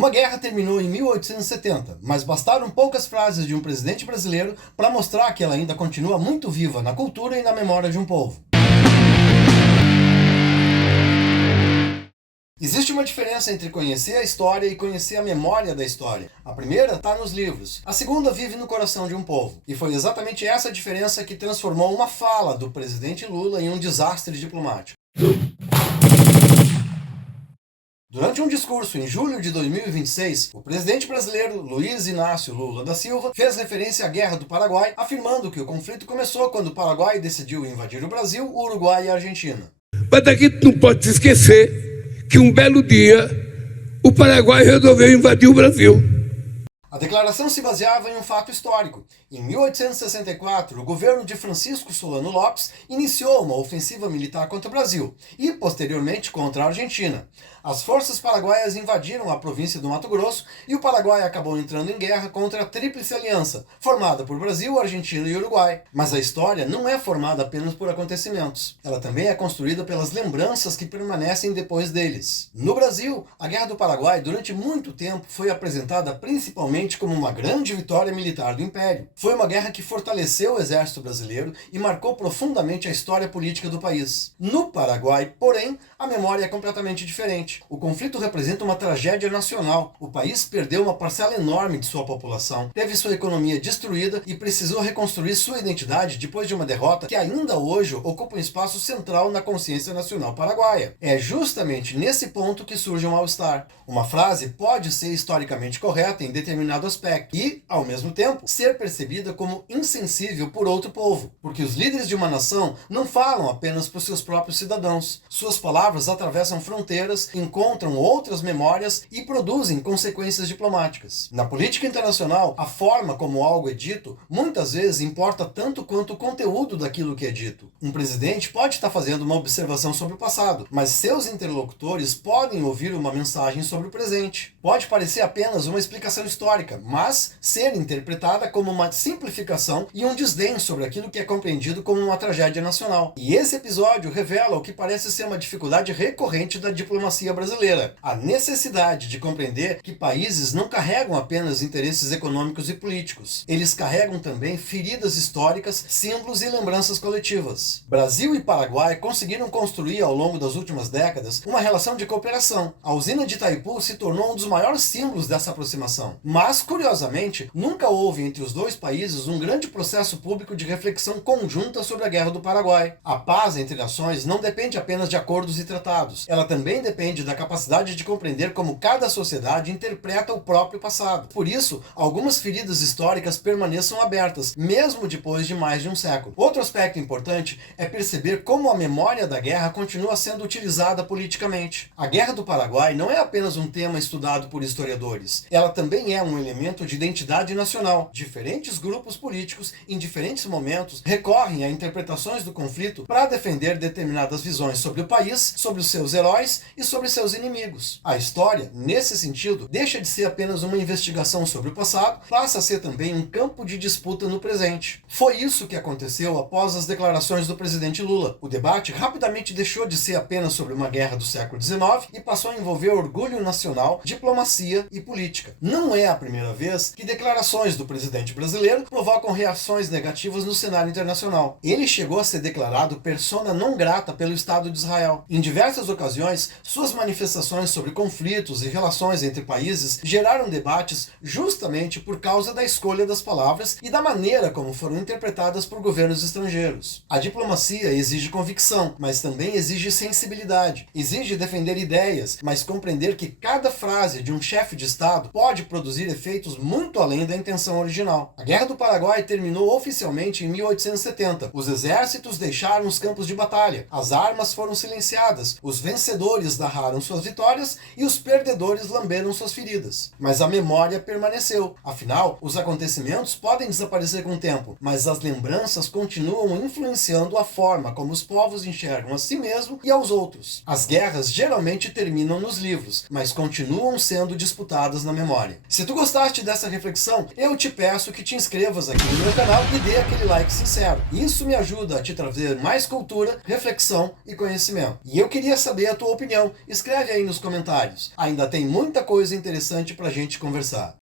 Uma guerra terminou em 1870, mas bastaram poucas frases de um presidente brasileiro para mostrar que ela ainda continua muito viva na cultura e na memória de um povo. Existe uma diferença entre conhecer a história e conhecer a memória da história. A primeira está nos livros, a segunda vive no coração de um povo. E foi exatamente essa diferença que transformou uma fala do presidente Lula em um desastre diplomático. Durante um discurso em julho de 2026, o presidente brasileiro Luiz Inácio Lula da Silva fez referência à Guerra do Paraguai, afirmando que o conflito começou quando o Paraguai decidiu invadir o Brasil, o Uruguai e a Argentina. Mas daqui não pode se esquecer que um belo dia o Paraguai resolveu invadir o Brasil. A declaração se baseava em um fato histórico. Em 1864, o governo de Francisco Solano Lopes iniciou uma ofensiva militar contra o Brasil e, posteriormente, contra a Argentina. As forças paraguaias invadiram a província do Mato Grosso e o Paraguai acabou entrando em guerra contra a Tríplice Aliança, formada por Brasil, Argentina e Uruguai. Mas a história não é formada apenas por acontecimentos. Ela também é construída pelas lembranças que permanecem depois deles. No Brasil, a Guerra do Paraguai, durante muito tempo, foi apresentada principalmente como uma grande vitória militar do Império. Foi uma guerra que fortaleceu o exército brasileiro e marcou profundamente a história política do país. No Paraguai, porém, a memória é completamente diferente. O conflito representa uma tragédia nacional. O país perdeu uma parcela enorme de sua população, teve sua economia destruída e precisou reconstruir sua identidade depois de uma derrota que ainda hoje ocupa um espaço central na consciência nacional paraguaia. É justamente nesse ponto que surge um mal-estar. Uma frase pode ser historicamente correta em determinado aspecto e, ao mesmo tempo, ser percebida como insensível por outro povo, porque os líderes de uma nação não falam apenas para os seus próprios cidadãos. Suas palavras atravessam fronteiras, encontram outras memórias e produzem consequências diplomáticas. Na política internacional, a forma como algo é dito muitas vezes importa tanto quanto o conteúdo daquilo que é dito. Um presidente pode estar fazendo uma observação sobre o passado, mas seus interlocutores podem ouvir uma mensagem sobre o presente. Pode parecer apenas uma explicação histórica, mas ser interpretada como uma simplificação e um desdém sobre aquilo que é compreendido como uma tragédia nacional. E esse episódio revela o que parece ser uma dificuldade recorrente da diplomacia brasileira: a necessidade de compreender que países não carregam apenas interesses econômicos e políticos. Eles carregam também feridas históricas, símbolos e lembranças coletivas. Brasil e Paraguai conseguiram construir ao longo das últimas décadas uma relação de cooperação. A usina de Itaipu se tornou um dos maiores símbolos dessa aproximação. Mas, curiosamente, nunca houve entre os dois países um grande processo público de reflexão conjunta sobre a Guerra do Paraguai. A paz entre nações não depende apenas de acordos e tratados. Ela também depende da capacidade de compreender como cada sociedade interpreta o próprio passado. Por isso, algumas feridas históricas permaneçam abertas, mesmo depois de mais de um século. Outro aspecto importante é perceber como a memória da guerra continua sendo utilizada politicamente. A Guerra do Paraguai não é apenas um tema estudado por historiadores. Ela também é um elemento de identidade nacional. Diferentes grupos políticos, em diferentes momentos, recorrem a interpretações do conflito para defender determinadas visões sobre o país, sobre os seus heróis e sobre seus inimigos. A história, nesse sentido, deixa de ser apenas uma investigação sobre o passado, passa a ser também um campo de disputa no presente. Foi isso que aconteceu após as declarações do presidente Lula. O debate rapidamente deixou de ser apenas sobre uma guerra do século XIX e passou a envolver orgulho nacional, diplomacia e política. Não é a primeira vez que declarações do presidente brasileiro provocam reações negativas no cenário internacional. Ele chegou a ser declarado persona non grata pelo Estado de Israel. Em diversas ocasiões, suas manifestações sobre conflitos e relações entre países geraram debates justamente por causa da escolha das palavras e da maneira como foram interpretadas por governos estrangeiros. A diplomacia exige convicção, mas também exige sensibilidade. Exige defender ideias, mas compreender que cada frase de um chefe de Estado pode produzir efeitos muito além da intenção original. A Guerra do Paraguai terminou oficialmente em 1870. Os exércitos deixaram os campos de batalha, as armas foram silenciadas, os vencedores narraram suas vitórias e os perdedores lamberam suas feridas. Mas a memória permaneceu. Afinal, os acontecimentos podem desaparecer com o tempo, mas as lembranças continuam influenciando a forma como os povos enxergam a si mesmo e aos outros. As guerras geralmente terminam nos livros, mas continuam sendo disputadas na memória. Se tu gostaste dessa reflexão, eu te peço que te inscrevas aqui no meu canal e dê aquele like sincero. Isso me ajuda a te trazer mais cultura, reflexão e conhecimento. E eu queria saber a tua opinião. Escreve aí nos comentários. Ainda tem muita coisa interessante pra gente conversar.